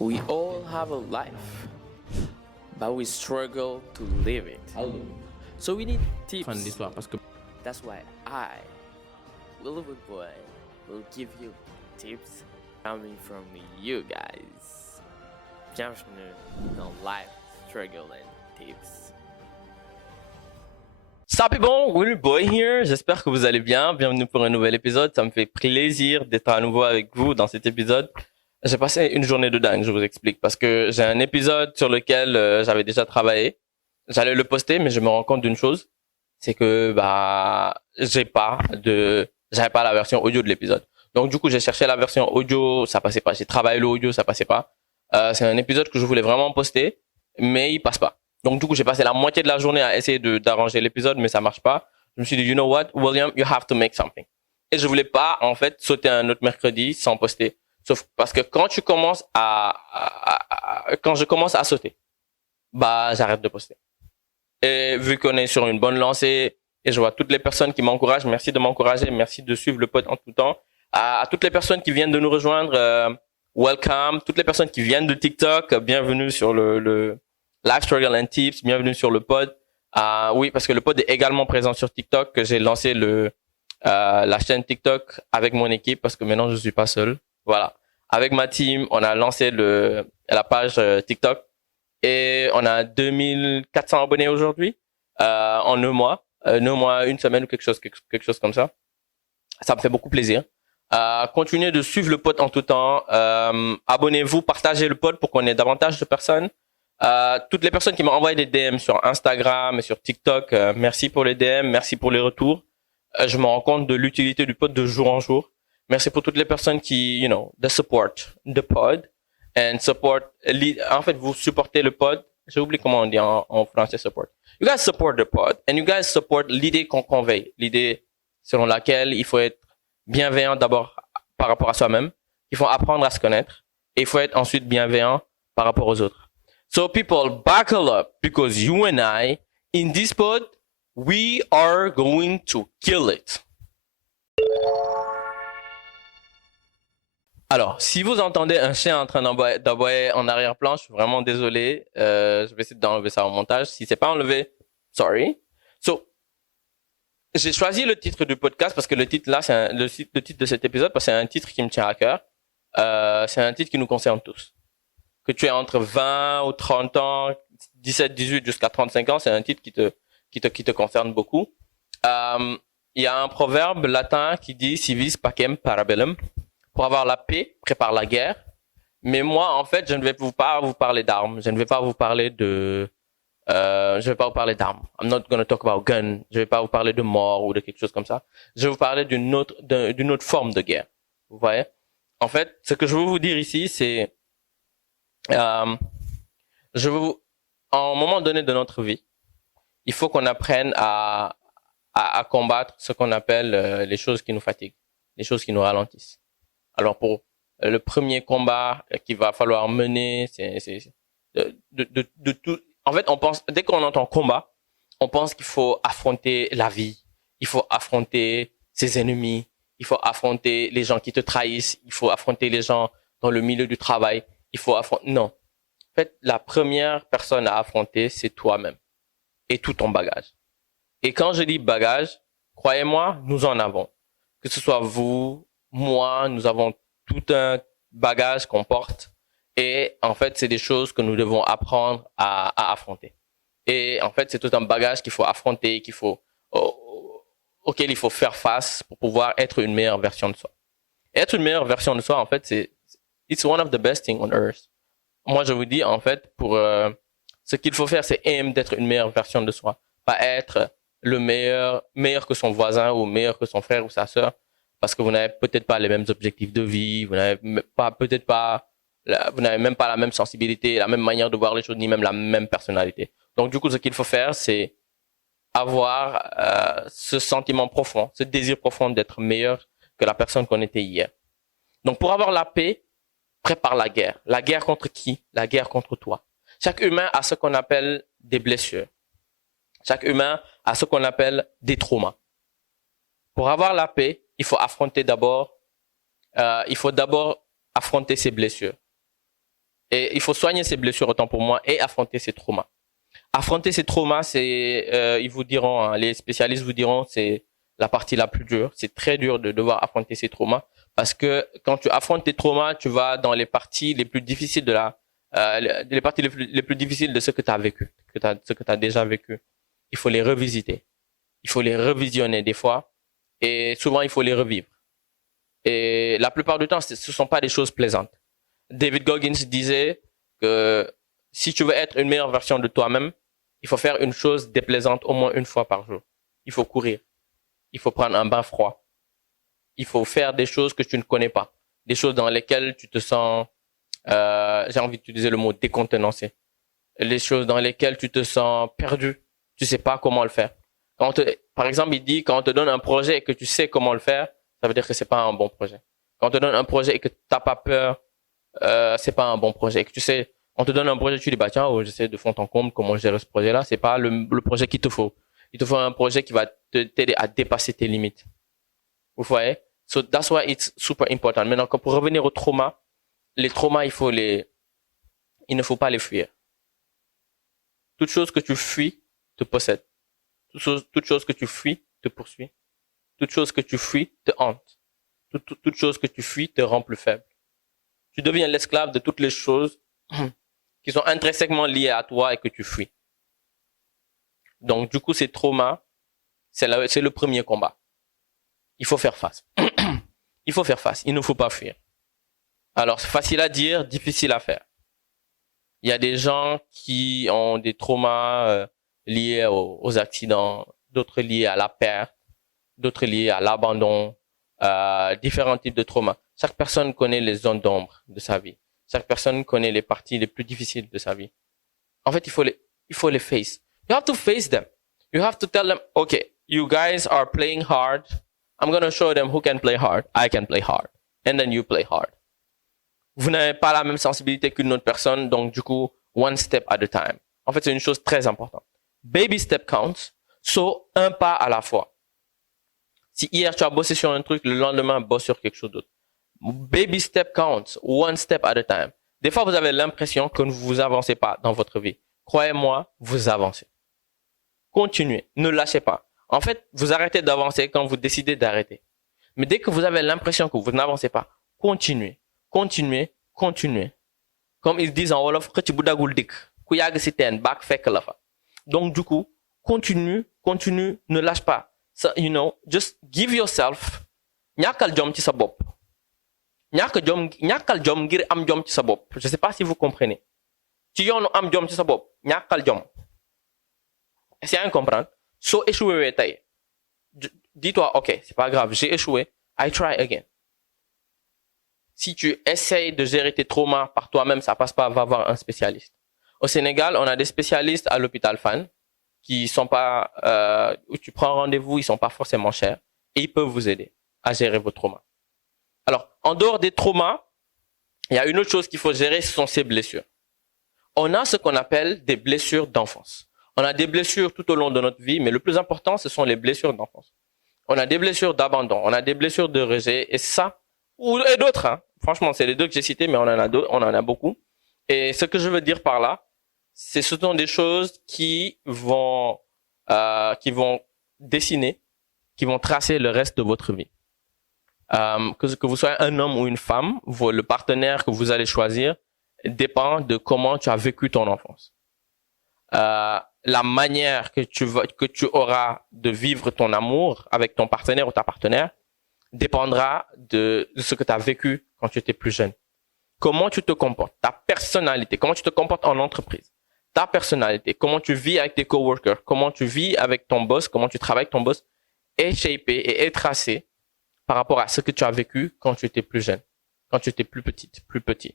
We all have a life, but we struggle to live it. So we need tips. Fin de l'histoire parce que That's why I, Willowwood Boy, will give you tips coming from you guys. Bienvenue dans Life Struggle and Tips. Salut bon, Will Boy here, j'espère que vous allez bien, bienvenue pour un nouvel épisode, ça me fait plaisir d'être à nouveau avec vous dans cet épisode. J'ai passé une journée de dingue, je vous explique, parce que j'ai un épisode sur lequel j'avais déjà travaillé, j'allais le poster, mais je me rends compte d'une chose, c'est que j'avais pas la version audio de l'épisode. Donc du coup, j'ai cherché la version audio, ça passait pas, j'ai travaillé l'audio, ça passait pas. C'est un épisode que je voulais vraiment poster, mais il passe pas. Donc du coup, j'ai passé la moitié de la journée à essayer d'arranger l'épisode, mais ça marche pas. Je me suis dit, you know what, William, you have to make something. Et je voulais pas, en fait, sauter un autre mercredi sans poster. Sauf parce que quand je commence à sauter, j'arrête de poster. Et vu qu'on est sur une bonne lancée, et je vois toutes les personnes qui m'encouragent, merci de m'encourager, merci de suivre le pod en tout temps. À toutes les personnes qui viennent de nous rejoindre, welcome. Toutes les personnes qui viennent de TikTok, bienvenue sur le Life Struggle and Tips, bienvenue sur le pod. Oui, parce que le pod est également présent sur TikTok, que j'ai lancé la chaîne TikTok avec mon équipe, parce que maintenant je suis pas seul. Voilà. Avec ma team, on a lancé la page TikTok et on a 2400 abonnés aujourd'hui, en un mois, une semaine ou quelque chose comme ça. Ça me fait beaucoup plaisir. Continuez de suivre le pod en tout temps. Abonnez-vous, partagez le pod pour qu'on ait davantage de personnes. Toutes les personnes qui m'ont envoyé des DM sur Instagram et sur TikTok, merci pour les DM, merci pour les retours. Je me rends compte de l'utilité du pod de jour en jour. Merci pour toutes les personnes qui, support the pod and support. En fait, vous supportez le pod. J'ai oublié comment on dit en français support. You guys support the pod and you guys support l'idée qu'on convey, l'idée selon laquelle il faut être bienveillant d'abord par rapport à soi-même. Il faut apprendre à se connaître et il faut être ensuite bienveillant par rapport aux autres. So people, buckle up because you and I, in this pod, we are going to kill it. Alors, si vous entendez un chien en train d'aboyer en arrière-plan, je suis vraiment désolé. Je vais essayer d'enlever ça au montage. Si c'est pas enlevé, sorry. So, j'ai choisi le titre du podcast parce que le titre là, c'est le titre de cet épisode parce que c'est un titre qui me tient à cœur. C'est un titre qui nous concerne tous. Que tu aies entre 20 ou 30 ans, 17, 18 jusqu'à 35 ans, c'est un titre qui te concerne beaucoup. Il y a un proverbe latin qui dit si vis pacem parabellum. Pour avoir la paix, prépare la guerre. Mais moi, en fait, je ne vais pas vous parler d'armes. Je ne vais pas vous parler d'armes. I'm not going to talk about gun. Je ne vais pas vous parler de mort ou de quelque chose comme ça. Je vais vous parler d'une autre forme de guerre. Vous voyez? En fait, ce que je veux vous dire ici, c'est, à un moment donné de notre vie, il faut qu'on apprenne à combattre ce qu'on appelle les choses qui nous fatiguent, les choses qui nous ralentissent. Alors pour le premier combat qu'il va falloir mener, c'est de tout. En fait, on pense dès qu'on entend combat, on pense qu'il faut affronter la vie, il faut affronter ses ennemis, il faut affronter les gens qui te trahissent, il faut affronter les gens dans le milieu du travail, non. En fait, la première personne à affronter, c'est toi-même et tout ton bagage. Et quand je dis bagage, croyez-moi, nous en avons. Que ce soit vous, moi, nous avons tout un bagage qu'on porte et en fait, c'est des choses que nous devons apprendre à affronter. Et en fait, c'est tout un bagage qu'il faut affronter, auquel il faut faire face pour pouvoir être une meilleure version de soi. Et être une meilleure version de soi, en fait, it's one of the best things on earth. Moi, je vous dis, en fait, ce qu'il faut faire, c'est aimer d'être une meilleure version de soi. Pas être le meilleur que son voisin ou meilleur que son frère ou sa sœur. Parce que vous n'avez peut-être pas les mêmes objectifs de vie, vous n'avez même pas la même sensibilité, la même manière de voir les choses, ni même la même personnalité. Donc du coup, ce qu'il faut faire, c'est avoir ce sentiment profond, ce désir profond d'être meilleur que la personne qu'on était hier. Donc pour avoir la paix, prépare la guerre. La guerre contre qui? La guerre contre toi. Chaque humain a ce qu'on appelle des blessures. Chaque humain a ce qu'on appelle des traumas. Pour avoir la paix, il faut d'abord affronter ses blessures. Et il faut soigner ces blessures autant pour moi et affronter ces traumas. Affronter ces traumas, c'est, ils vous diront, hein, les spécialistes vous diront, c'est la partie la plus dure. C'est très dur de devoir affronter ces traumas parce que quand tu affrontes tes traumas, tu vas dans les parties les plus difficiles les parties les plus difficiles de ce que tu as vécu, ce que tu as déjà vécu. Il faut les revisiter. Il faut les revisionner des fois et souvent il faut les revivre. Et la plupart du temps, ce ne sont pas des choses plaisantes. David Goggins disait que si tu veux être une meilleure version de toi-même, il faut faire une chose déplaisante au moins une fois par jour. Il faut courir. Il faut prendre un bain froid. Il faut faire des choses que tu ne connais pas. Des choses dans lesquelles tu te sens, j'ai envie d'utiliser le mot décontenancé. Les choses dans lesquelles tu te sens perdu. Tu sais pas comment le faire. Par exemple, il dit, quand on te donne un projet et que tu sais comment le faire, ça veut dire que c'est pas un bon projet. Quand on te donne un projet et que t'as pas peur, c'est pas un bon projet. Et que tu sais, on te donne un projet, tu dis, bah tiens, j'essaie de fond en comble comment gérer ce projet-là. C'est pas le projet qu'il te faut. Il te faut un projet qui va t'aider à dépasser tes limites. Vous voyez? So that's why it's super important. Maintenant, pour revenir au trauma, les traumas, il ne faut pas les fuir. Toute chose que tu fuis te possède. Toute chose que tu fuis te poursuit. Toute chose que tu fuis te hante. Toute chose que tu fuis te rend plus faible. Tu deviens l'esclave de toutes les choses qui sont intrinsèquement liées à toi et que tu fuis. Donc, du coup, ces traumas, c'est le premier combat. Il faut faire face. Il faut faire face. Il ne faut pas fuir. Alors, c'est facile à dire, difficile à faire. Il y a des gens qui ont des traumas liés aux accidents, d'autres liés à la perte, d'autres liés à l'abandon, différents types de traumas. Chaque personne connaît les zones d'ombre de sa vie. Chaque personne connaît les parties les plus difficiles de sa vie. En fait, il faut les face. You have to face them. You have to tell them, okay, you guys are playing hard. I'm going to show them who can play hard. I can play hard. And then you play hard. Vous n'avez pas la même sensibilité qu'une autre personne, donc du coup, one step at a time. En fait, c'est une chose très importante. Baby step counts, so un pas à la fois. Si hier tu as bossé sur un truc, le lendemain, bosse sur quelque chose d'autre. Baby step counts, one step at a time. Des fois, vous avez l'impression que vous avancez pas dans votre vie. Croyez-moi, vous avancez. Continuez, ne lâchez pas. En fait, vous arrêtez d'avancer quand vous décidez d'arrêter. Mais dès que vous avez l'impression que vous n'avancez pas, continuez, continuez, continuez. Comme ils disent en Wolof, donc du coup, continue, ne lâche pas. So, just give yourself ñàkkal jom ci sa bopp. ñàkkal jom ngir am jom ci sa bopp. Je sais pas si vous comprenez. Ci yoonu am jom ci sa bopp, ñàkkal jom. C'est à comprendre. So échoué tey. Dis-toi, ok, c'est pas grave, j'ai échoué. I try again. Si tu essayes de gérer tes traumas par toi-même, ça passe pas, va voir un spécialiste. Au Sénégal, on a des spécialistes à l'hôpital Fann qui sont pas, où tu prends rendez-vous, ils sont pas forcément chers et ils peuvent vous aider à gérer vos traumas. Alors, en dehors des traumas, il y a une autre chose qu'il faut gérer, ce sont ces blessures. On a ce qu'on appelle des blessures d'enfance. On a des blessures tout au long de notre vie, mais le plus important, ce sont les blessures d'enfance. On a des blessures d'abandon, on a des blessures de rejet et ça, et d'autres, hein. Franchement, c'est les deux que j'ai cités, mais on en a beaucoup. Et ce que je veux dire par là, ce sont des choses qui vont dessiner, qui vont tracer le reste de votre vie. Que vous soyez un homme ou une femme, le partenaire que vous allez choisir dépend de comment tu as vécu ton enfance. La manière que tu auras de vivre ton amour avec ton partenaire ou ta partenaire dépendra de ce que tu as vécu quand tu étais plus jeune. Comment tu te comportes, ta personnalité, comment tu te comportes en entreprise, ta personnalité, comment tu vis avec tes coworkers, comment tu vis avec ton boss, comment tu travailles avec ton boss, est shapé et est tracé par rapport à ce que tu as vécu quand tu étais plus jeune, quand tu étais plus petite, plus petit.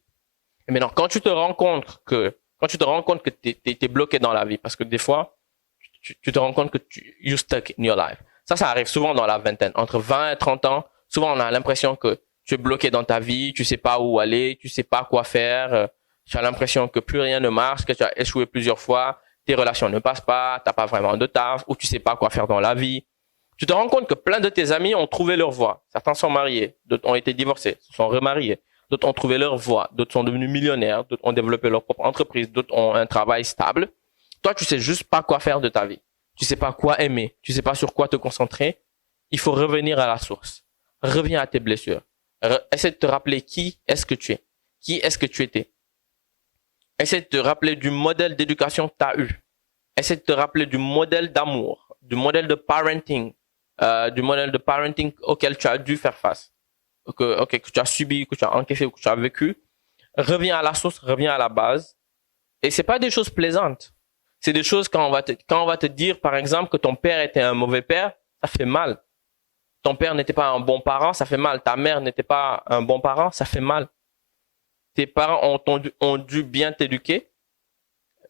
Et maintenant, quand tu te rends compte que tu es bloqué dans la vie, parce que des fois, tu te rends compte que you're stuck in your life. Ça arrive souvent dans la vingtaine. Entre 20 et 30 ans, souvent on a l'impression que tu es bloqué dans ta vie, tu sais pas où aller, tu sais pas quoi faire, tu as l'impression que plus rien ne marche, que tu as échoué plusieurs fois, tes relations ne passent pas, t'as pas vraiment de taf, ou tu sais pas quoi faire dans la vie. Tu te rends compte que plein de tes amis ont trouvé leur voie. Certains sont mariés, d'autres ont été divorcés, se sont remariés. d'autres ont trouvé leur voie, d'autres sont devenus millionnaires, d'autres ont développé leur propre entreprise, d'autres ont un travail stable. Toi, tu sais juste pas quoi faire de ta vie. Tu sais pas quoi aimer, tu sais pas sur quoi te concentrer. Il faut revenir à la source. Reviens à tes blessures. Essaie de te rappeler qui est-ce que tu es. Qui est-ce que tu étais. Essaie de te rappeler du modèle d'éducation que tu as eu. Essaie de te rappeler du modèle d'amour, du modèle de parenting, auquel tu as dû faire face, que tu as subi, que tu as encaissé, que tu as vécu. Reviens à la source, reviens à la base. Et c'est pas des choses plaisantes. C'est des choses quand on va te dire, par exemple, que ton père était un mauvais père, ça fait mal. Ton père n'était pas un bon parent, ça fait mal. Ta mère n'était pas un bon parent, ça fait mal. Tes parents ont dû bien t'éduquer,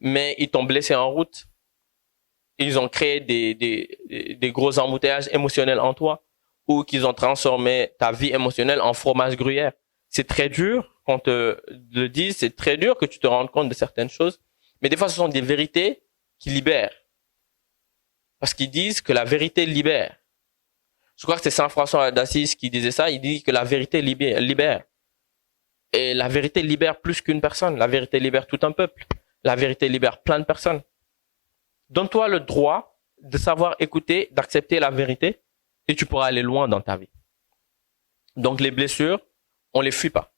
mais ils t'ont blessé en route. Ils ont créé des gros embouteillages émotionnels en toi, ou qu'ils ont transformé ta vie émotionnelle en fromage gruyère. C'est très dur qu'on te le dise, c'est très dur que tu te rendes compte de certaines choses, mais des fois ce sont des vérités qui libèrent. Parce qu'ils disent que la vérité libère. Je crois que c'est Saint François d'Assise qui disait ça, il dit que la vérité libère. Et la vérité libère plus qu'une personne, la vérité libère tout un peuple, la vérité libère plein de personnes. Donne-toi le droit de savoir écouter, d'accepter la vérité, et tu pourras aller loin dans ta vie. Donc les blessures, on les fuit pas.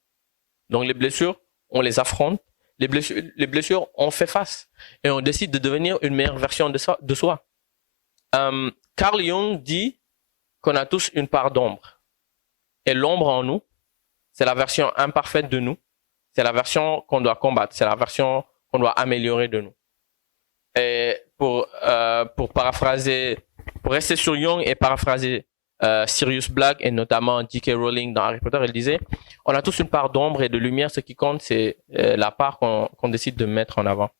Donc les blessures, on les affronte. Les blessures, on fait face. Et on décide de devenir une meilleure version de soi. Carl Jung dit qu'on a tous une part d'ombre. Et l'ombre en nous, c'est la version imparfaite de nous. C'est la version qu'on doit combattre. C'est la version qu'on doit améliorer de nous. Et pour paraphraser, pour rester sur Jung et paraphraser Sirius Black et notamment J.K. Rowling dans Harry Potter, elle disait, on a tous une part d'ombre et de lumière. Ce qui compte, c'est la part qu'on décide de mettre en avant.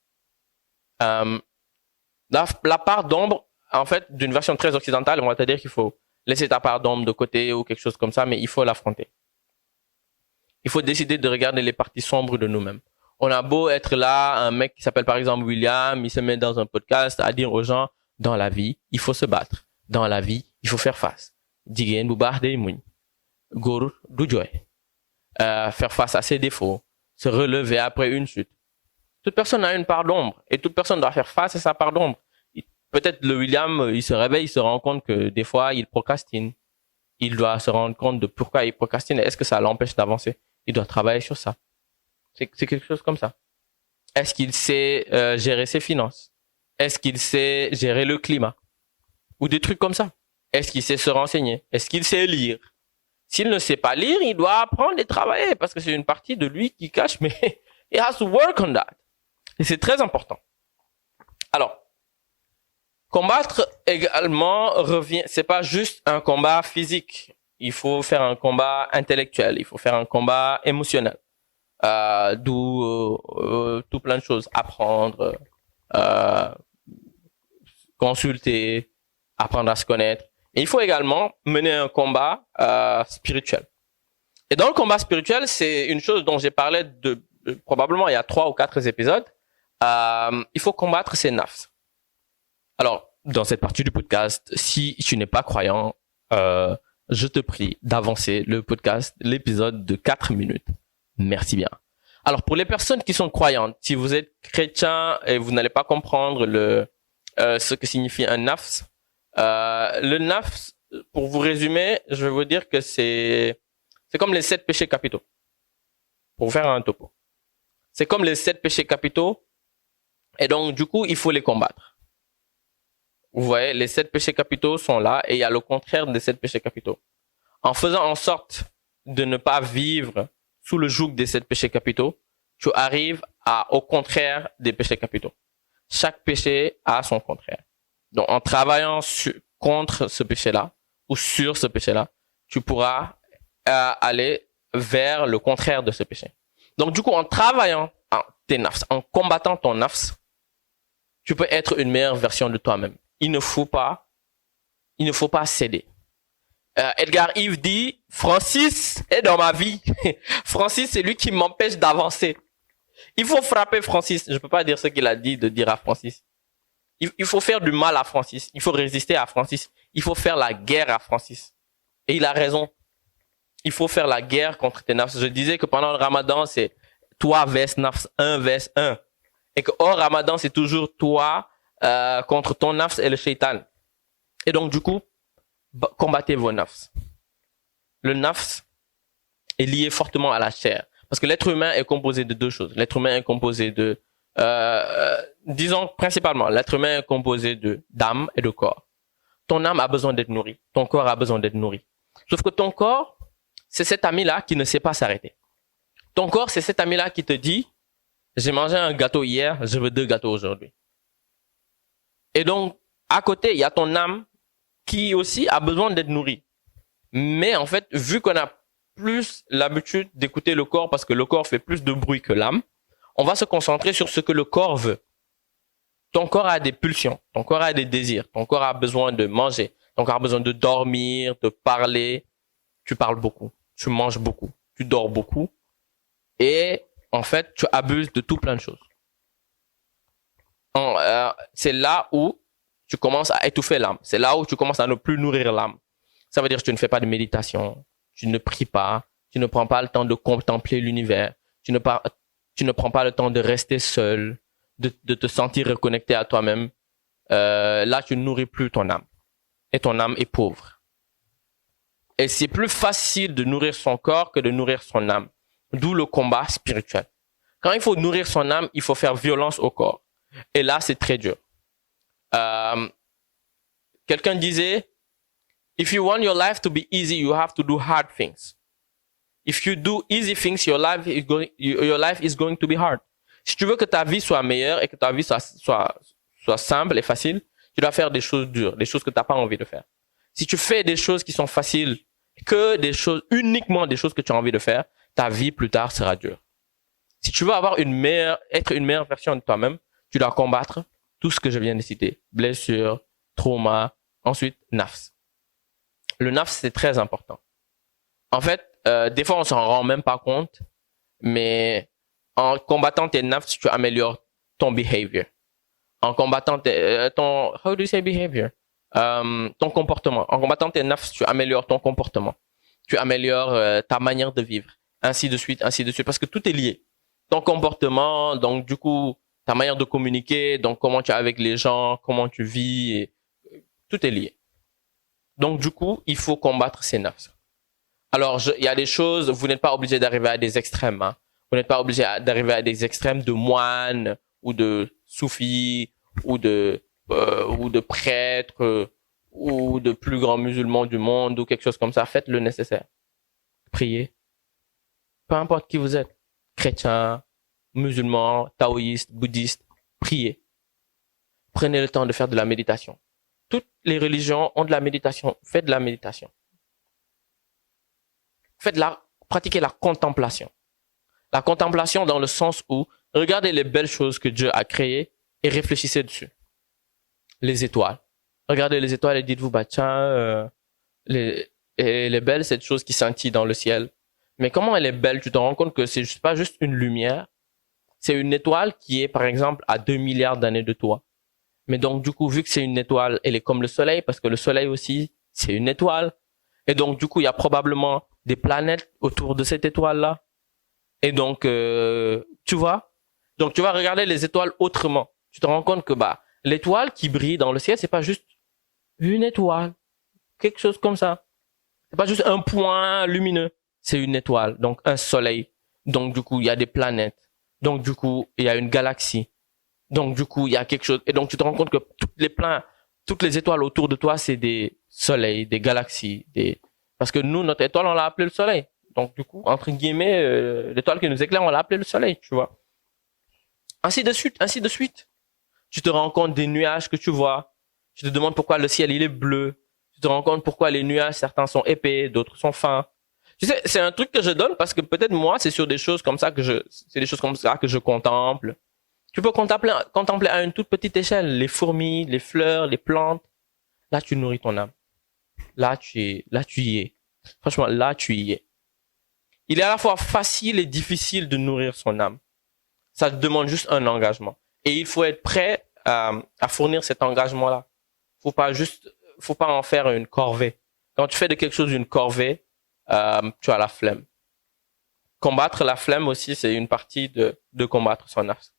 La part d'ombre, en fait, d'une version très occidentale, on va te dire qu'il faut laisser ta part d'ombre de côté ou quelque chose comme ça, mais il faut l'affronter. Il faut décider de regarder les parties sombres de nous-mêmes. On a beau être là, un mec qui s'appelle par exemple William, il se met dans un podcast à dire aux gens, dans la vie, il faut se battre. Dans la vie, il faut faire face. Jigéen bu baax day muñ. Góor du jooy. Faire face à ses défauts. Se relever après une chute. Toute personne a une part d'ombre et toute personne doit faire face à sa part d'ombre. Peut-être le William, il se réveille, il se rend compte que des fois, il procrastine. Il doit se rendre compte de pourquoi il procrastine. Est-ce que ça l'empêche d'avancer? Il doit travailler sur ça. C'est quelque chose comme ça. Est-ce qu'il sait gérer ses finances? Est-ce qu'il sait gérer le climat? Ou des trucs comme ça. Est-ce qu'il sait se renseigner? Est-ce qu'il sait lire? S'il ne sait pas lire, il doit apprendre et travailler parce que c'est une partie de lui qui cache, mais he has to work on that. Et c'est très important. Alors, combattre également revient, c'est pas juste un combat physique. Il faut faire un combat intellectuel, il faut faire un combat émotionnel. D'où tout plein de choses. Apprendre, consulter, apprendre à se connaître. Et il faut également mener un combat spirituel. Et dans le combat spirituel, c'est une chose dont j'ai parlé probablement il y a 3 ou 4 épisodes. Il faut combattre ses nafs. Alors, dans cette partie du podcast, si tu n'es pas croyant, je te prie d'avancer le podcast, l'épisode de 4 minutes. Merci bien. Alors, pour les personnes qui sont croyantes, si vous êtes chrétien et vous n'allez pas comprendre ce que signifie un nafs, le nafs, pour vous résumer, je vais vous dire que c'est comme les 7 péchés capitaux. Pour vous faire un topo. C'est comme les 7 péchés capitaux. Et donc, du coup, il faut les combattre. Vous voyez, les 7 péchés capitaux sont là et il y a le contraire des 7 péchés capitaux. En faisant en sorte de ne pas vivre sous le joug des 7 péchés capitaux, tu arrives au contraire des péchés capitaux. Chaque péché a son contraire. Donc, en travaillant contre ce péché-là ou sur ce péché-là, tu pourras aller vers le contraire de ce péché. Donc, du coup, en travaillant tes nafs, en combattant ton nafs, tu peux être une meilleure version de toi-même. Il ne faut pas céder. Edgar Yves dit, Francis est dans ma vie. Francis, c'est lui qui m'empêche d'avancer. Il faut frapper Francis. Je ne peux pas dire ce qu'il a dit de dire à Francis. Il faut faire du mal à Francis. Il faut résister à Francis. Il faut faire la guerre à Francis. Et il a raison. il faut faire la guerre contre tes nafs. Je disais que pendant le ramadan, c'est toi vs nafs 1 vs 1. Et que hors ramadan, c'est toujours toi contre ton nafs et le shaitan. Et donc, du coup, combattez vos nafs. Le nafs est lié fortement à la chair. Parce que l'être humain est composé de deux choses. L'être humain est composé de, disons principalement, l'être humain est composé d'âme et de corps. Ton âme a besoin d'être nourrie. Ton corps a besoin d'être nourri. Sauf que ton corps, c'est cet ami-là qui ne sait pas s'arrêter. Ton corps, c'est cet ami-là qui te dit, j'ai mangé un gâteau hier, je veux 2 gâteaux aujourd'hui. Et donc, à côté, il y a ton âme qui aussi a besoin d'être nourrie. Mais en fait, vu qu'on a plus l'habitude d'écouter le corps parce que le corps fait plus de bruit que l'âme, on va se concentrer sur ce que le corps veut. Ton corps a des pulsions, ton corps a des désirs, ton corps a besoin de manger, ton corps a besoin de dormir, de parler. Tu parles beaucoup, tu manges beaucoup, tu dors beaucoup et en fait, tu abuses de tout plein de choses. C'est là où tu commences à étouffer l'âme. C'est là où tu commences à ne plus nourrir l'âme. Ça veut dire que tu ne fais pas de méditation, tu ne pries pas, tu ne prends pas le temps de contempler l'univers, tu ne prends pas le temps de rester seul, de te sentir reconnecté à toi-même. Là, tu ne nourris plus ton âme. Et ton âme est pauvre. Et c'est plus facile de nourrir son corps que de nourrir son âme. D'où le combat spirituel. Quand il faut nourrir son âme, il faut faire violence au corps. Et là, c'est très dur. Quelqu'un disait, if you want your life to be easy, you have to do hard things. If you do easy things, your life is going to be hard. Si tu veux que ta vie soit meilleure et que ta vie soit simple et facile, tu dois faire des choses dures, des choses que tu n'as pas envie de faire. Si tu fais des choses qui sont faciles, uniquement des choses que tu as envie de faire, ta vie plus tard sera dure. Si tu veux être une meilleure version de toi-même, tu dois combattre tout ce que je viens de citer. Blessures, trauma, ensuite nafs. Le nafs, c'est très important. En fait, des fois, on s'en rend même pas compte, mais en combattant tes nafs, tu améliores ton behavior. En combattant how do you say behavior? Ton comportement. En combattant tes nafs, tu améliores ton comportement. Tu améliores ta manière de vivre. Ainsi de suite, parce que tout est lié. Ton comportement, donc du coup, ta manière de communiquer, donc comment tu es avec les gens, comment tu vis, tout est lié. Donc du coup, il faut combattre ces nafs. Alors, il y a des choses, vous n'êtes pas obligé d'arriver à des extrêmes. Hein. Vous n'êtes pas obligé d'arriver à des extrêmes de moines ou de soufis ou de prêtres ou de plus grands musulmans du monde ou quelque chose comme ça. Faites le nécessaire. Priez. Peu importe qui vous êtes. Chrétien, musulman, taoïste, bouddhiste. Priez. Prenez le temps de faire de la méditation. Toutes les religions ont de la méditation. Faites de la méditation. Pratiquez la contemplation. La contemplation dans le sens où regardez les belles choses que Dieu a créées et réfléchissez dessus. Les étoiles. Regardez les étoiles et dites-vous, bah tiens, elle est belle cette chose qui scintille dans le ciel. Mais comment elle est belle? Tu te rends compte que c'est pas juste une lumière. C'est une étoile qui est, par exemple, à 2 milliards d'années de toi. Mais donc, du coup, vu que c'est une étoile, elle est comme le soleil, parce que le soleil aussi, c'est une étoile. Et donc, du coup, il y a probablement des planètes autour de cette étoile-là. Et donc, tu vois? Donc, tu vas regarder les étoiles autrement. Tu te rends compte que, l'étoile qui brille dans le ciel, c'est pas juste une étoile. Quelque chose comme ça. C'est pas juste un point lumineux. C'est une étoile. Donc, un soleil. Donc, du coup, il y a des planètes. Donc, du coup, il y a une galaxie. Donc, du coup, il y a quelque chose. Et donc, tu te rends compte que toutes les étoiles autour de toi, c'est des soleils, des galaxies. Parce que nous, notre étoile, on l'a appelée le soleil. Donc, du coup, entre guillemets, l'étoile qui nous éclaire, on l'a appelée le soleil, tu vois. Ainsi de suite, ainsi de suite. Tu te rends compte des nuages que tu vois. Tu te demandes pourquoi le ciel, il est bleu. Tu te rends compte pourquoi les nuages, certains sont épais, d'autres sont fins. Tu sais, c'est un truc que je donne parce que peut-être moi, c'est des choses comme ça que je contemple. Tu peux contempler à une toute petite échelle les fourmis, les fleurs, les plantes. Là, tu nourris ton âme. Là, tu y es. Franchement, là, tu y es. Il est à la fois facile et difficile de nourrir son âme. Ça te demande juste un engagement. Et il faut être prêt à fournir cet engagement-là. Faut pas en faire une corvée. Quand tu fais de quelque chose une corvée, tu as la flemme. Combattre la flemme aussi, c'est une partie de combattre son nafs.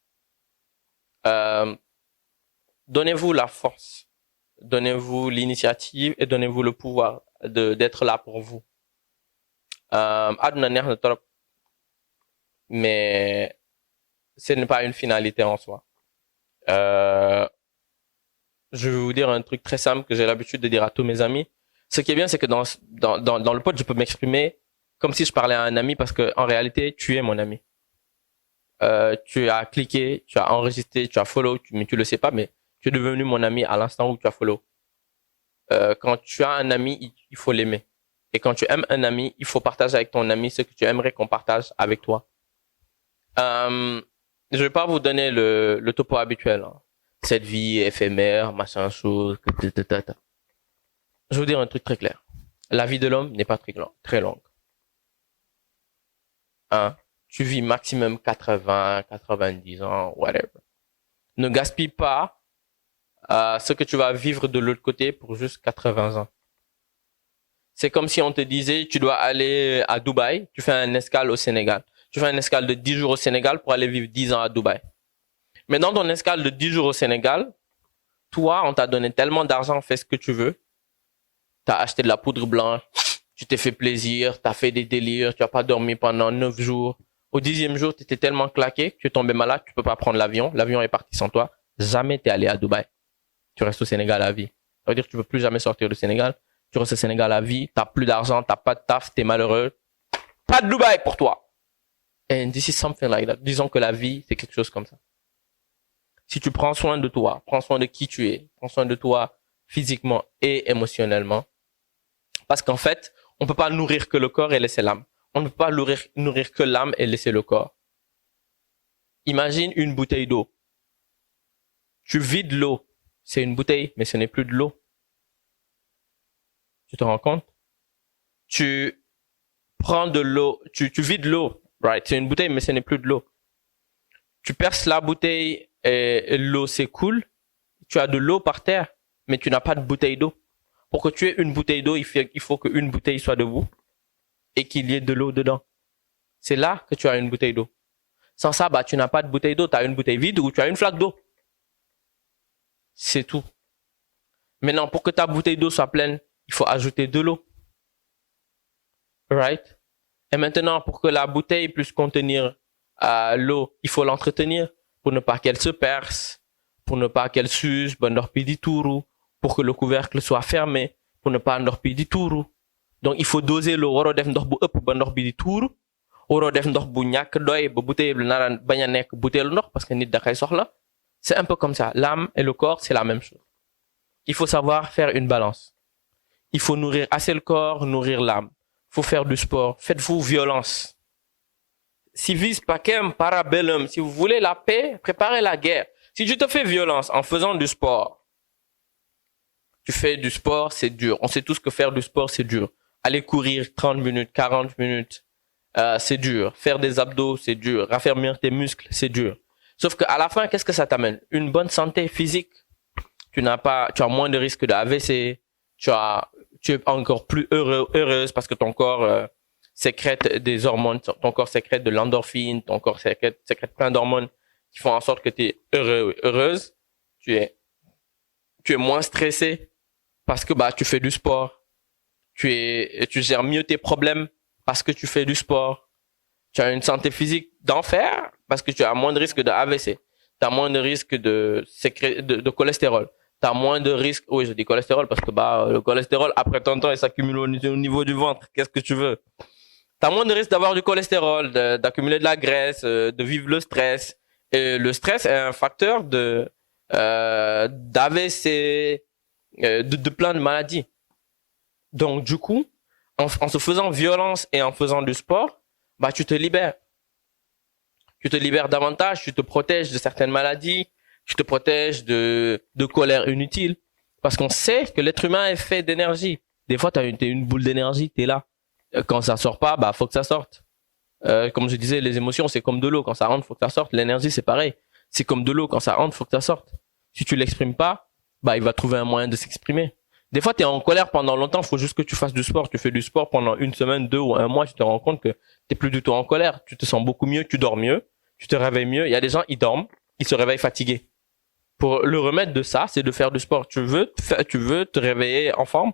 Donnez-vous la force, donnez-vous l'initiative et donnez-vous le pouvoir d'être là pour vous. Aduna neex na trop, mais ce n'est pas une finalité en soi. Je vais vous dire un truc très simple que j'ai l'habitude de dire à tous mes amis. Ce qui est bien, c'est que dans le pod, je peux m'exprimer comme si je parlais à un ami parce que en réalité, tu es mon ami. Tu as cliqué, tu as enregistré, tu as follow, mais tu le sais pas, mais tu es devenu mon ami à l'instant où tu as follow. Quand tu as un ami, il faut l'aimer. Et quand tu aimes un ami, il faut partager avec ton ami ce que tu aimerais qu'on partage avec toi. Je vais pas vous donner le topo habituel. Hein. Cette vie est éphémère, machin chose. Je vais vous dire un truc très clair. La vie de l'homme n'est pas très longue. Hein? Tu vis maximum 80, 90 ans, whatever. Ne gaspille pas ce que tu vas vivre de l'autre côté pour juste 80 ans. C'est comme si on te disait, tu dois aller à Dubaï, tu fais un escale au Sénégal. Tu fais un escale de 10 jours au Sénégal pour aller vivre 10 ans à Dubaï. Mais dans ton escale de 10 jours au Sénégal, toi, on t'a donné tellement d'argent, fais ce que tu veux. Tu as acheté de la poudre blanche, tu t'es fait plaisir, tu as fait des délires, tu n'as pas dormi pendant 9 jours. Au 10e jour, tu étais tellement claqué que tu es tombé malade, tu peux pas prendre l'avion. L'avion est parti sans toi. Jamais tu es allé à Dubaï. Tu restes au Sénégal à vie. Ça veut dire que tu ne peux plus jamais sortir du Sénégal. Tu restes au Sénégal à vie, tu n'as plus d'argent, tu n'as pas de taf, tu es malheureux. Pas de Dubaï pour toi. And this is something like that. Disons que la vie, c'est quelque chose comme ça. Si tu prends soin de toi, prends soin de qui tu es, prends soin de toi physiquement et émotionnellement. Parce qu'en fait, on ne peut pas nourrir que le corps et laisser l'âme. On ne peut pas nourrir que l'âme et laisser le corps. Imagine une bouteille d'eau. Tu vides l'eau. C'est une bouteille, mais ce n'est plus de l'eau. Tu te rends compte? Tu prends de l'eau, tu vides l'eau. Right? C'est une bouteille, mais ce n'est plus de l'eau. Tu perces la bouteille et l'eau s'écoule. Tu as de l'eau par terre, mais tu n'as pas de bouteille d'eau. Pour que tu aies une bouteille d'eau, il faut qu'une bouteille soit debout et qu'il y ait de l'eau dedans. C'est là que tu as une bouteille d'eau. Sans ça, tu n'as pas de bouteille d'eau. Tu as une bouteille vide ou tu as une flaque d'eau. C'est tout. Maintenant, pour que ta bouteille d'eau soit pleine, il faut ajouter de l'eau. Right? Et maintenant, pour que la bouteille puisse contenir l'eau, il faut l'entretenir pour ne pas qu'elle se perce, pour ne pas qu'elle s'use, pour que le couvercle soit fermé, pour ne pas endorpir du touru. Donc, il faut doser l'eau. Waro def ndox bu ëpp ba ndox bi di touru. Waro def ndox bu ñàkk doy ba bouteille bi nara bañ a nekk bouteille ndox parce que nit da koy soxla. C'est un peu comme ça. L'âme et le corps, c'est la même chose. Il faut savoir faire une balance. Il faut nourrir assez le corps, nourrir l'âme. Il faut faire du sport. Faites-vous violence. Si vis pacem parabellum, si vous voulez la paix, préparez la guerre. Si tu te fais violence en faisant du sport, tu fais du sport, c'est dur. On sait tous que faire du sport, c'est dur. Aller courir 30 minutes, 40 minutes, c'est dur. Faire des abdos, c'est dur. Raffermir tes muscles, c'est dur. Sauf qu'à la fin, qu'est-ce que ça t'amène? Une bonne santé physique. Tu as moins de risques de AVC. Tu es encore plus heureuse parce que ton corps sécrète des hormones. Ton corps sécrète de l'endorphine. Ton corps sécrète plein d'hormones qui font en sorte que tu es heureuse. Tu es moins stressé parce que tu fais du sport. Tu gères mieux tes problèmes parce que tu fais du sport. Tu as une santé physique d'enfer parce que tu as moins de risque de AVC. Tu as moins de risque de cholestérol. Tu as moins de risque, oui, je dis cholestérol parce que le cholestérol, après tant de temps, il s'accumule au niveau du ventre. Qu'est-ce que tu veux? Tu as moins de risque d'avoir du cholestérol, d'accumuler de la graisse, de vivre le stress. Et le stress est un facteur d'AVC, de plein de maladies. Donc, du coup, en se faisant violence et en faisant du sport, tu te libères. Tu te libères davantage, tu te protèges de certaines maladies, tu te protèges de colère inutile. Parce qu'on sait que l'être humain est fait d'énergie. Des fois, t'es une boule d'énergie, t'es là. Quand ça sort pas, faut que ça sorte. Comme je disais, les émotions, c'est comme de l'eau. Quand ça rentre, faut que ça sorte. L'énergie, c'est pareil. C'est comme de l'eau. Quand ça rentre, faut que ça sorte. Si tu l'exprimes pas, il va trouver un moyen de s'exprimer. Des fois, tu es en colère pendant longtemps, il faut juste que tu fasses du sport. Tu fais du sport pendant une semaine, 2 ou 1 mois, tu te rends compte que tu n'es plus du tout en colère. Tu te sens beaucoup mieux, tu dors mieux, tu te réveilles mieux. Il y a des gens, ils dorment, ils se réveillent fatigués. Pour le remède de ça, c'est de faire du sport. Tu veux te réveiller en forme,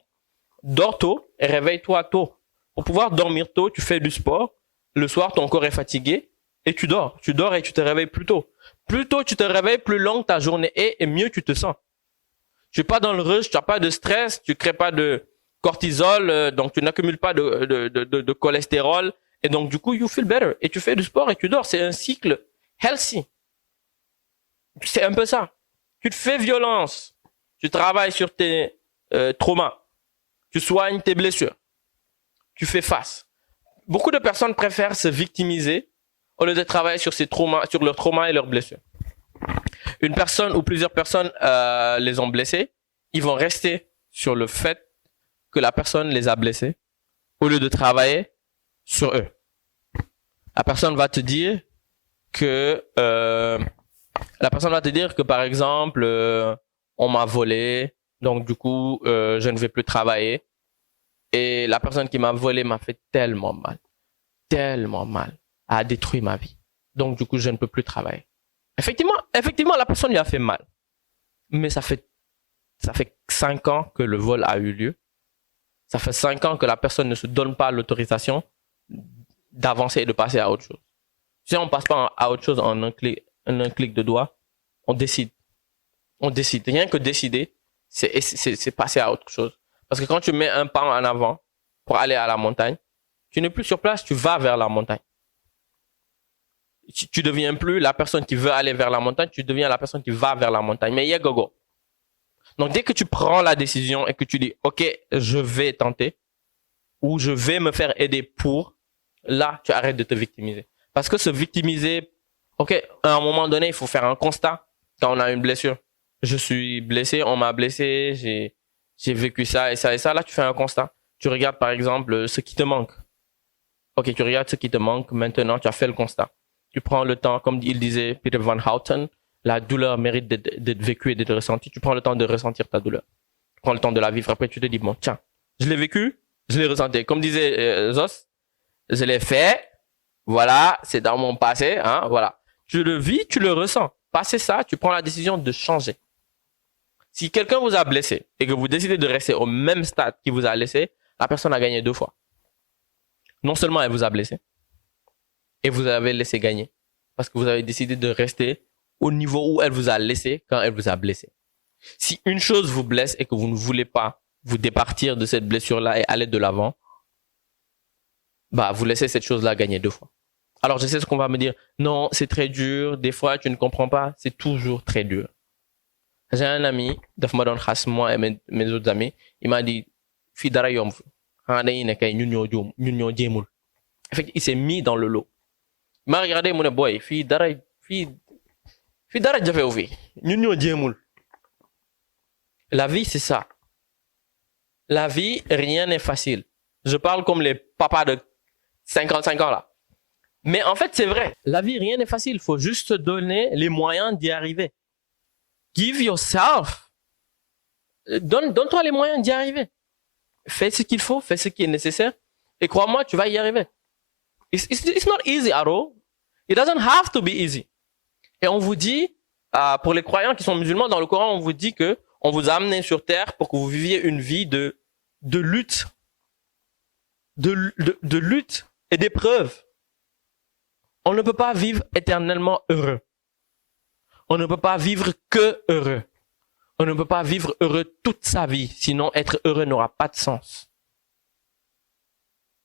dors tôt et réveille-toi tôt. Pour pouvoir dormir tôt, tu fais du sport. Le soir, ton corps est fatigué et tu dors. Tu dors et tu te réveilles plus tôt. Plus tôt tu te réveilles, plus longue ta journée est et mieux tu te sens. Tu n'es pas dans le rush, tu n'as pas de stress, tu ne crées pas de cortisol, donc tu n'accumules pas de cholestérol. Et donc, du coup, you feel better. Et tu fais du sport et tu dors. C'est un cycle healthy. C'est un peu ça. Tu te fais violence. Tu travailles sur tes traumas. Tu soignes tes blessures. Tu fais face. Beaucoup de personnes préfèrent se victimiser au lieu de travailler sur ces traumas, sur leurs traumas et leurs blessures. Une personne ou plusieurs personnes les ont blessés, ils vont rester sur le fait que la personne les a blessés au lieu de travailler sur eux. La personne va te dire que par exemple on m'a volé, donc du coup je ne vais plus travailler et la personne qui m'a volé m'a fait tellement mal, a détruit ma vie. Donc du coup je ne peux plus travailler. Effectivement, la personne lui a fait mal. Mais ça fait 5 ans que le vol a eu lieu. Ça fait 5 ans que la personne ne se donne pas l'autorisation d'avancer et de passer à autre chose. Si on ne passe pas à autre chose en un clic de doigt, on décide. On décide. Rien que décider, c'est passer à autre chose. Parce que quand tu mets un pas en avant pour aller à la montagne, tu n'es plus sur place, tu vas vers la montagne. Tu deviens plus la personne qui veut aller vers la montagne, tu deviens la personne qui va vers la montagne. Mais il y a gogo. Donc, dès que tu prends la décision et que tu dis, OK, je vais tenter ou je vais me faire aider pour, là, tu arrêtes de te victimiser. Parce que se victimiser, OK, à un moment donné, il faut faire un constat quand on a une blessure. Je suis blessé, on m'a blessé, j'ai vécu ça et ça et ça. Là, tu fais un constat. Tu regardes, par exemple, ce qui te manque. OK, tu regardes ce qui te manque. Maintenant, tu as fait le constat. Tu prends le temps, comme il disait Peter Van Houten, la douleur mérite d'être vécue et d'être ressentie. Tu prends le temps de ressentir ta douleur. Tu prends le temps de la vivre. Après, tu te dis, bon, tiens, je l'ai vécu, je l'ai ressenti. Comme disait Zos, je l'ai fait, voilà, c'est dans mon passé, hein, voilà. Tu le vis, tu le ressens. Passé ça, tu prends la décision de changer. Si quelqu'un vous a blessé et que vous décidez de rester au même stade qu'il vous a laissé, la personne a gagné 2 fois. Non seulement elle vous a blessé, et vous avez laissé gagner. Parce que vous avez décidé de rester au niveau où elle vous a laissé quand elle vous a blessé. Si une chose vous blesse et que vous ne voulez pas vous départir de cette blessure-là et aller de l'avant, bah, vous laissez cette chose-là gagner 2 fois. Alors, je sais ce qu'on va me dire. Non, c'est très dur. Des fois, tu ne comprends pas. C'est toujours très dur. J'ai un ami, moi et mes autres amis, il m'a dit, Fidara yom, en fait, il s'est mis dans le lot. Il m'a regardé, mon boy, Fidara jafe fi. La vie, c'est ça. La vie, rien n'est facile. Je parle comme les papas de 55 ans là. Mais en fait, c'est vrai. La vie, rien n'est facile. Il faut juste se donner les moyens d'y arriver. Give yourself. Donne-toi les moyens d'y arriver. Fais ce qu'il faut, fais ce qui est nécessaire. Et crois-moi, tu vas y arriver. It's not easy at all. It doesn't have to be easy. Et on vous dit, pour les croyants qui sont musulmans, dans le Coran, on vous dit que on vous a amené sur terre pour que vous viviez une vie de lutte. De lutte et d'épreuve. On ne peut pas vivre éternellement heureux. On ne peut pas vivre que heureux. On ne peut pas vivre heureux toute sa vie, sinon être heureux n'aura pas de sens.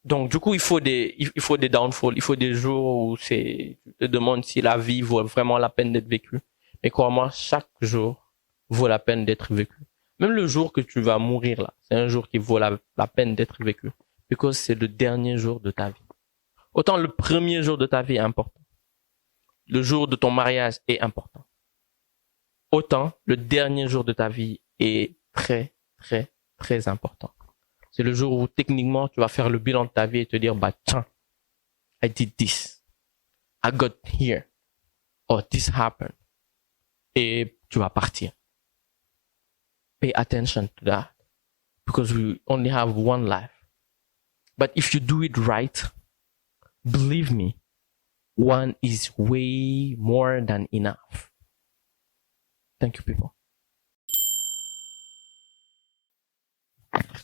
Donc, du coup, il faut des downfalls, il faut des jours où tu te demandes si la vie vaut vraiment la peine d'être vécue. Mais crois-moi, chaque jour vaut la peine d'être vécu. Même le jour que tu vas mourir là, c'est un jour qui vaut la peine d'être vécu. Parce que c'est le dernier jour de ta vie. Autant le premier jour de ta vie est important. Le jour de ton mariage est important. Autant le dernier jour de ta vie est très, très, très important. C'est le jour où techniquement tu vas faire le bilan de ta vie et te dire, bah tiens, I did this. I got here. Or this happened. Et tu vas partir. Pay attention to that. because we only have one life. But if you do it right, believe me, one is way more than enough. Thank you, people.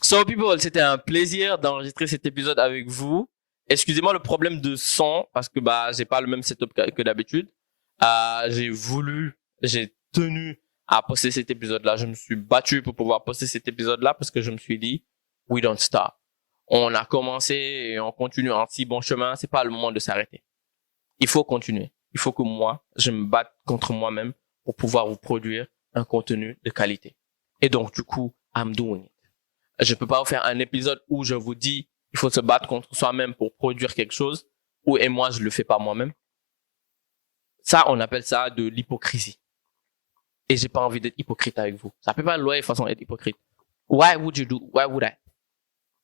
So, people, c'était un plaisir d'enregistrer cet épisode avec vous. Excusez-moi le problème de son, parce que j'ai pas le même setup que d'habitude. J'ai tenu à poster cet épisode-là. Je me suis battu pour pouvoir poster cet épisode-là parce que je me suis dit, we don't stop. On a commencé et on continue en si bon chemin. C'est pas le moment de s'arrêter. Il faut continuer. Il faut que moi, je me batte contre moi-même pour pouvoir vous produire un contenu de qualité. Et donc, du coup, I'm doing it. Je peux pas vous faire un épisode où je vous dis, il faut se battre contre soi-même pour produire quelque chose, et moi, je le fais pas moi-même. Ça, on appelle ça de l'hypocrisie. Et j'ai pas envie d'être hypocrite avec vous. Ça peut pas de façon être hypocrite. Why would I?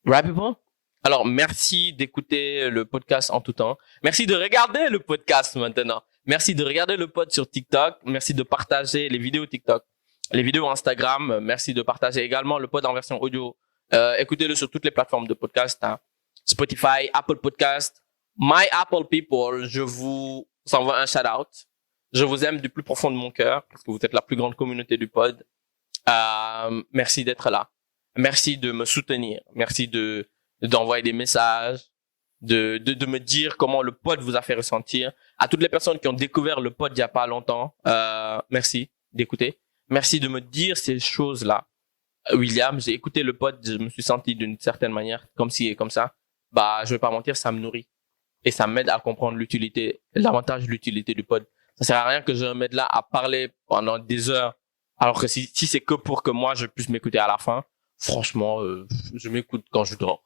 Right, people? Alors, merci d'écouter le podcast en tout temps. Merci de regarder le podcast maintenant. Merci de regarder le pod sur TikTok. Merci de partager les vidéos TikTok, les vidéos Instagram. Merci de partager également le pod en version audio. Écoutez-le sur toutes les plateformes de podcast. Hein. Spotify, Apple Podcast. My Apple people, je vous envoie un shout-out. Je vous aime du plus profond de mon cœur parce que vous êtes la plus grande communauté du pod. Merci d'être là. Merci de me soutenir. Merci d'envoyer des messages, de me dire comment le pod vous a fait ressentir. À toutes les personnes qui ont découvert le pod il n'y a pas longtemps, merci d'écouter. Merci de me dire ces choses-là. William, j'ai écouté le pod, je me suis senti d'une certaine manière, comme ci et comme ça. Je vais pas mentir, ça me nourrit. Et ça m'aide à comprendre l'avantage de l'utilité du pod. Ça sert à rien que je me mette là à parler pendant des heures. Alors que si c'est que pour que moi, je puisse m'écouter à la fin, franchement, je m'écoute quand je dors.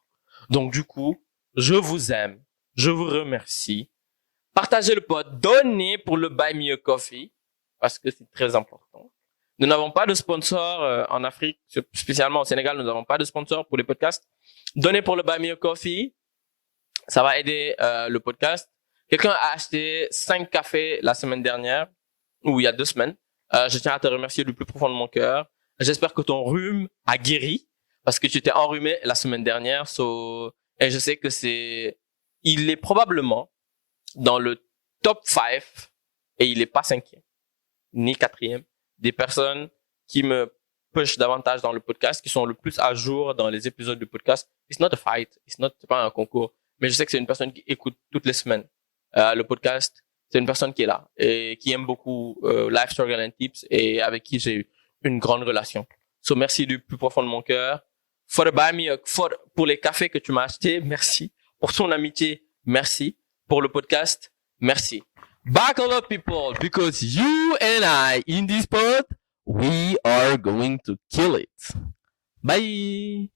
Donc, du coup, je vous aime. Je vous remercie. Partagez le pod. Donnez pour le Buy Me a Coffee. Parce que c'est très important. Nous n'avons pas de sponsor en Afrique, spécialement au Sénégal, nous n'avons pas de sponsor pour les podcasts. Donnez pour le Buy Me a Coffee. Ça va aider le podcast. Quelqu'un a acheté 5 cafés la semaine dernière, ou il y a 2 semaines. Je tiens à te remercier du plus profond de mon cœur. J'espère que ton rhume a guéri, parce que tu t'es enrhumé la semaine dernière. Et je sais que il est probablement dans le top 5, et il n'est pas 5e, ni 4e, des personnes qui me push davantage dans le podcast, qui sont le plus à jour dans les épisodes du podcast. It's not a fight, c'est pas un concours. Mais je sais que c'est une personne qui écoute toutes les semaines le podcast. C'est une personne qui est là et qui aime beaucoup Life Struggle and Tips et avec qui j'ai eu une grande relation. So, merci du plus profond de mon cœur. Pour les cafés que tu m'as achetés, merci. Pour ton amitié, merci. Pour le podcast, merci. Buckle up, people, because you and I in this pod, we are going to kill it. Bye.